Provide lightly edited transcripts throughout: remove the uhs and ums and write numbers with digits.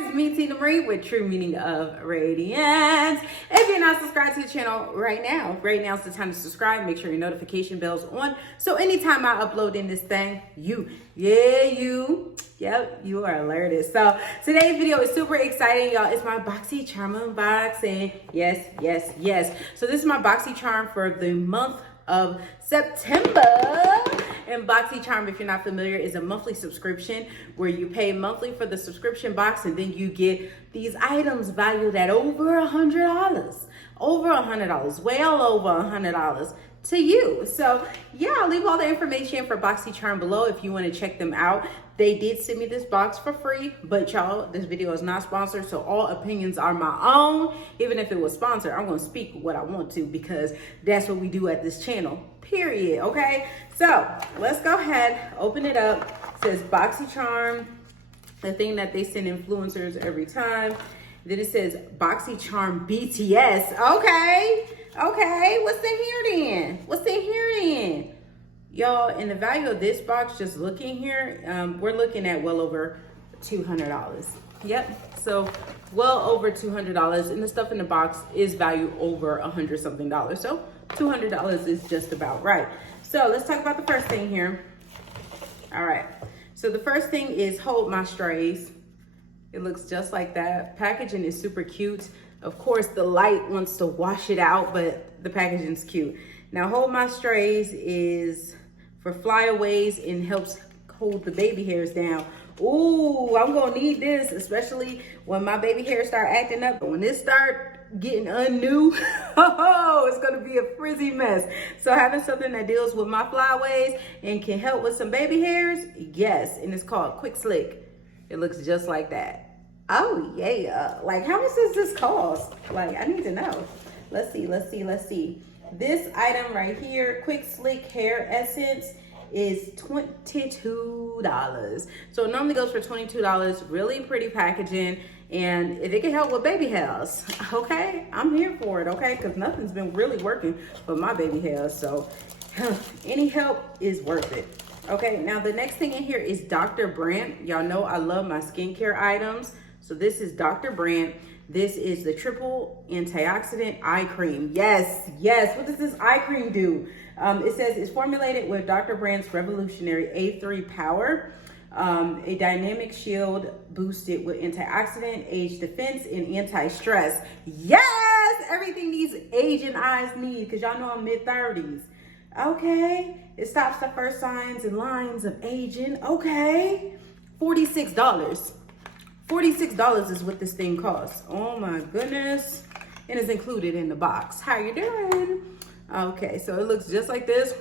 It's me, Tina Marie, with True Meaning of Radiance. If you're not subscribed to the channel right now is the time to subscribe. Make sure your notification bell's on. So anytime I upload in this thing, you are alerted. So today's video is super exciting, y'all. It's my Boxycharm unboxing. Yes. So this is my Boxycharm for the month of September. And Boxycharm, if you're not familiar, is a monthly subscription where you pay monthly for the subscription box, and then you get these items valued at over $100. Over $100, well over $100 to you. So yeah, I'll leave all the information for Boxycharm below if you want to check them out. They did send me this box for free, but y'all, this video is not sponsored, so all opinions are my own. Even if it was sponsored, I'm gonna speak what I want to because that's what we do at this channel, period, okay? So let's go ahead, open it up. It says Boxycharm, the thing that they send influencers every time. Then it says Boxycharm BTS, okay, what's in here then? Y'all, in the value of this box, just looking here, we're looking at well over $200. Yep, so well over $200, and the stuff in the box is valued over $100 something. So $200 is just about right. So let's talk about the first thing here. All right, so the first thing is Hold My Strays. It looks just like that. Packaging is super cute. Of course, the light wants to wash it out, but the packaging's cute. Now, Hold My Strays is for flyaways and helps hold the baby hairs down. Ooh, I'm gonna need this, especially when my baby hairs start acting up. When this start getting unnew, it's gonna be a frizzy mess. So having something that deals with my flyaways and can help with some baby hairs, yes, and it's called Quick Slick. It looks just like that. Oh yeah, like how much does this cost? Like I need to know. Let's see. This item right here, Quick Slick Hair Essence, is $22. So it normally goes for $22. Really pretty packaging, and if it can help with baby hairs, okay, I'm here for it, okay, because nothing's been really working for my baby hairs, so any help is worth it. Okay, now the next thing in here is Dr. Brandt. Y'all know I love my skincare items, so this is Dr. Brandt. This is the triple antioxidant eye cream. Yes. What does this eye cream do? It says it's formulated with Dr. Brandt's revolutionary A3 power, a dynamic shield boosted with antioxidant, age defense, and anti-stress. Yes, everything these Asian eyes need, because y'all know I'm mid-30s. Okay, it stops the first signs and lines of aging. Okay, $46. $46 is what this thing costs. Oh my goodness. And it's included in the box. How you doing? Okay, so it looks just like this.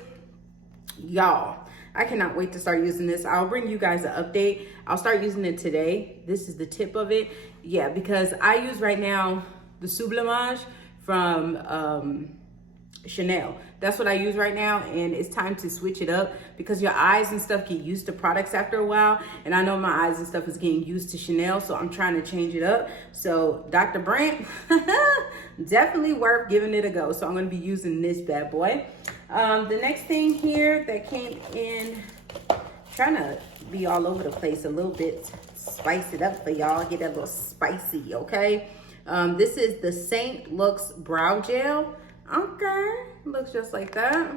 Y'all, I cannot wait to start using this. I'll bring you guys an update. I'll start using it today. This is the tip of it. Yeah, because I use right now the Sublimage from Chanel. That's what I use right now, and it's time to switch it up because your eyes and stuff get used to products after a while, and I know my eyes and stuff is getting used to Chanel, so I'm trying to change it up. So Dr. Brandt, definitely worth giving it a go. So I'm going to be using this bad boy. The next thing here that came in, trying to be all over the place a little bit, spice it up for y'all, get that little spicy, okay? This is the Saint Lux Brow Gel. Okay, looks just like that.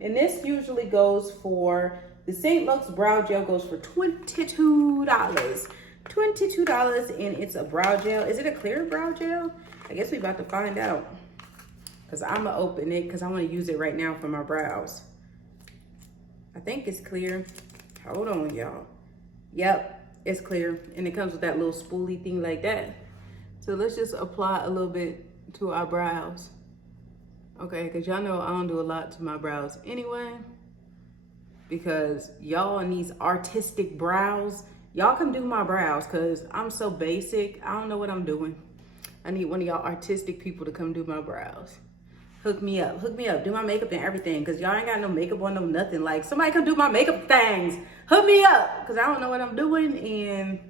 And this usually goes for, the Saint Lux Brow Gel goes for $22. $22, and it's a brow gel. Is it a clear brow gel? I guess we about to find out. Because I'm going to open it because I want to use it right now for my brows. I think it's clear. Hold on, y'all. Yep, it's clear. And it comes with that little spoolie thing like that. So let's just apply a little bit to our brows. Okay, because y'all know I don't do a lot to my brows anyway, because y'all in these artistic brows, y'all come do my brows because I'm so basic. I don't know what I'm doing. I need one of y'all artistic people to come do my brows. Hook me up, do my makeup and everything, because y'all ain't got no makeup on, no nothing. Like, somebody come do my makeup things. Hook me up, because I don't know what I'm doing, and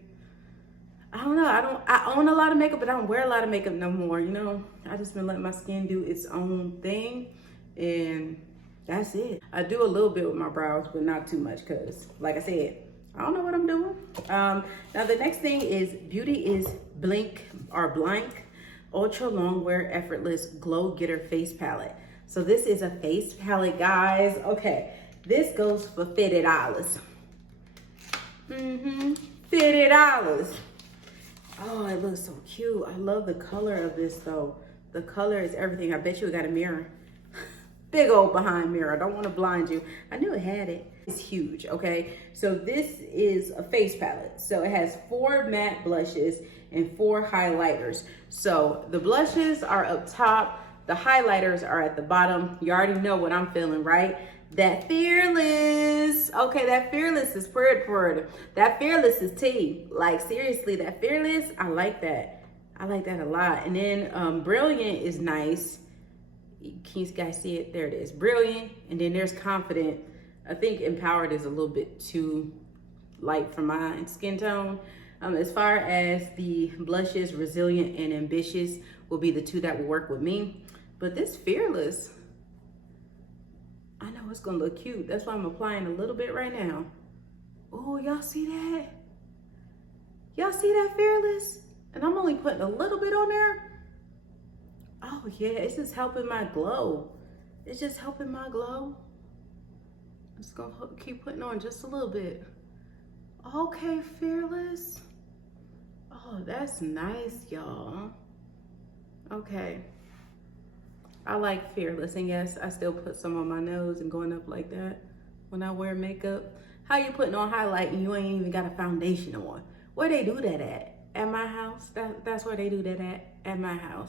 I don't know. I own a lot of makeup, but I don't wear a lot of makeup no more, you know. I just been letting my skin do its own thing, and that's it. I do a little bit with my brows, but not too much, because like I said, I don't know what I'm doing. Now the next thing is Beauty is Blank Ultra Long Wear Effortless Glow Getter Face Palette. So this is a face palette, guys. Okay, this goes for $50. $50. Oh, it looks so cute. I love the color of this though. The color is everything. I bet you it got a mirror. Big old behind mirror. I don't want to blind you. I knew it had it. It's huge, okay? So this is a face palette. So it has 4 matte blushes and 4 highlighters. So the blushes are up top. The highlighters are at the bottom. You already know what I'm feeling, right? That Fearless. Okay, that Fearless is pretty. That Fearless is tea. Like, seriously, that Fearless, I like that. I like that a lot. And then Brilliant is nice. Can you guys see it? There it is. Brilliant. And then there's Confident. I think Empowered is a little bit too light for my skin tone. As far as the blushes, Resilient and Ambitious will be the 2 that will work with me. But this Fearless, I know it's gonna look cute. That's why I'm applying a little bit right now. Oh, y'all see that? Y'all see that Fearless? And I'm only putting a little bit on there. Oh yeah, it's just helping my glow. It's just helping my glow. I'm just gonna keep putting on just a little bit. Okay, Fearless. Oh, that's nice, y'all. Okay. I like Fearless, and yes, I still put some on my nose and going up like that when I wear makeup. How you putting on highlight and you ain't even got a foundation on? Where they do that at? At my house? That's where they do that at my house.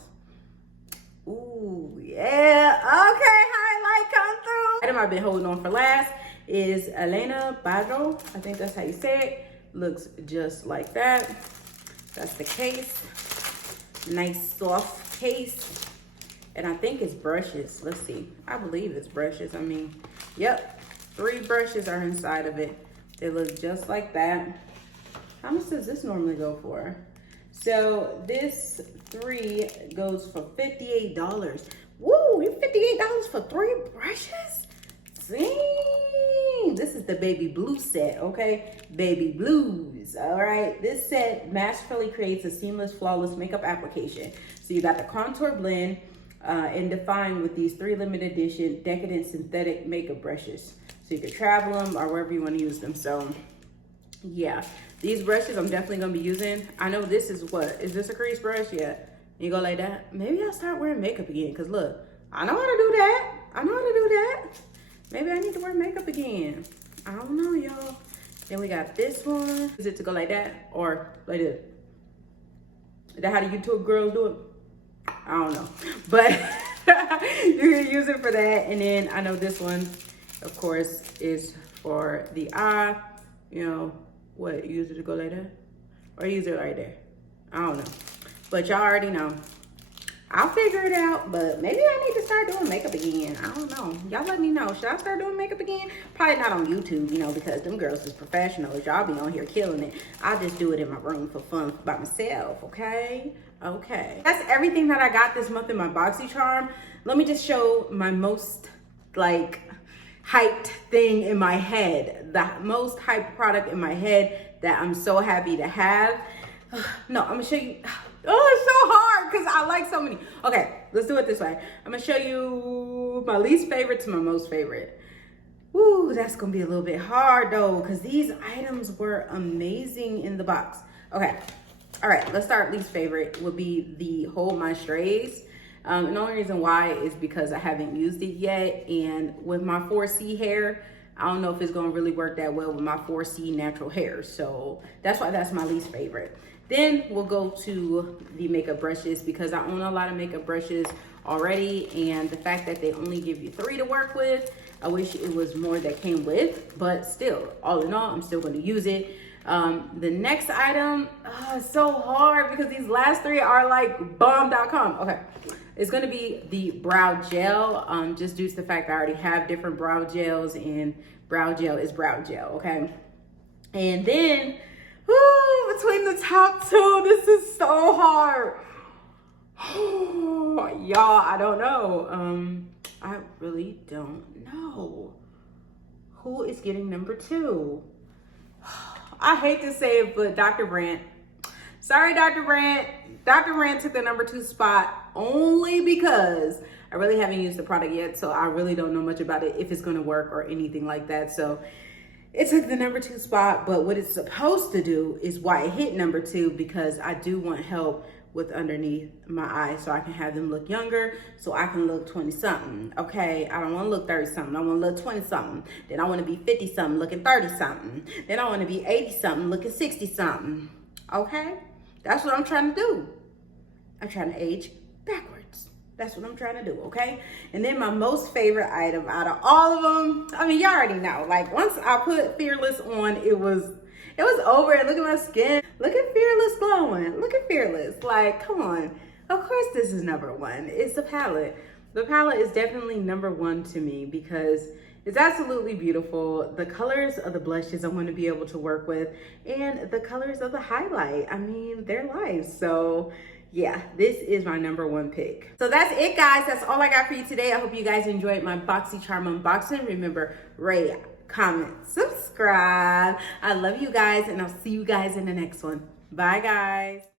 Ooh, yeah. Okay, highlight come through. Item I've been holding on for last is Elena Badro. I think that's how you say it. Looks just like that. That's the case. Nice soft case. And I think it's brushes. Let's see. I believe it's brushes. I mean, yep. 3 brushes are inside of it. They look just like that. How much does this normally go for? So this 3 goes for $58. Woo, you $58 for 3 brushes? Dang. This is the baby blue set, okay? Baby blues, all right? This set masterfully creates a seamless, flawless makeup application. So you got the contour blend and define with these 3 limited edition decadent synthetic makeup brushes. So you can travel them or wherever you want to use them. So yeah, these brushes I'm definitely gonna be using. I know this is what, is this a crease brush? Yeah, you go like that. Maybe I'll start wearing makeup again, because look, I know how to do that. I know how to do that. Maybe I need to wear makeup again. I don't know, y'all. Then we got this one. Is it to go like that or like this? Is that how the YouTube girls do it? I don't know, but you can use it for that. And then I know this one, of course, is for the eye. You know, what, use it to go like that? Or use it right there? I don't know. But y'all already know. I'll figure it out, but maybe I need to start doing makeup again. I don't know. Y'all let me know. Should I start doing makeup again? Probably not on YouTube, you know, because them girls is professionals. Y'all be on here killing it. I'll just do it in my room for fun by myself, okay? Okay. That's everything that I got this month in my Boxycharm. Let me just show my most, like, hyped thing in my head. The most hyped product in my head that I'm so happy to have. No, I'm gonna show you. Oh, it's so hard because I like so many. Okay, let's do it this way. I'm gonna show you my least favorite to my most favorite. Woo, that's gonna be a little bit hard though, because these items were amazing in the box. Okay, all right, let's start. Least favorite would be the Hold My Strays. And the only reason why is because I haven't used it yet, and with my 4C hair, I don't know if it's gonna really work that well with my 4C natural hair. So that's why that's my least favorite. Then we'll go to the makeup brushes, because I own a lot of makeup brushes already, and the fact that they only give you 3 to work with, I wish it was more that came with, but still, all in all, I'm still gonna use it. The next item, it's so hard because these last 3 are like bomb.com. Okay, it's gonna be the brow gel, just due to the fact that I already have different brow gels, and brow gel is brow gel, okay? And then, between the top 2, this is so hard. Y'all, I don't know. I really don't know. Who is getting number 2? I hate to say it, but Dr. Brandt. Sorry, Dr. Brandt. Dr. Brandt took the number 2 spot only because I really haven't used the product yet, so I really don't know much about it, if it's gonna work or anything like that. So it took the number 2 spot, but what it's supposed to do is why it hit number 2, because I do want help with underneath my eyes so I can have them look younger, so I can look 20 something. Okay, I don't want to look 30 something, I want to look 20 something. Then I want to be 50 something looking 30 something. Then I want to be 80 something looking 60 something. Okay, that's what I'm trying to do. I'm trying to age backwards. That's what I'm trying to do, okay? And then my most favorite item out of all of them, I mean, y'all already know, like once I put Fearless on, it was over. And look at my skin. Look at Fearless glowing. Look at Fearless. Like, come on. Of course this is number 1. It's the palette. The palette is definitely number 1 to me because it's absolutely beautiful. The colors of the blushes I want to be able to work with, and the colors of the highlight, I mean, they're life. So yeah, this is my number 1 pick. So that's it, guys. That's all I got for you today. I hope you guys enjoyed my Boxycharm unboxing. Remember, rate, comment, subscribe. I love you guys, and I'll see you guys in the next one. Bye, guys.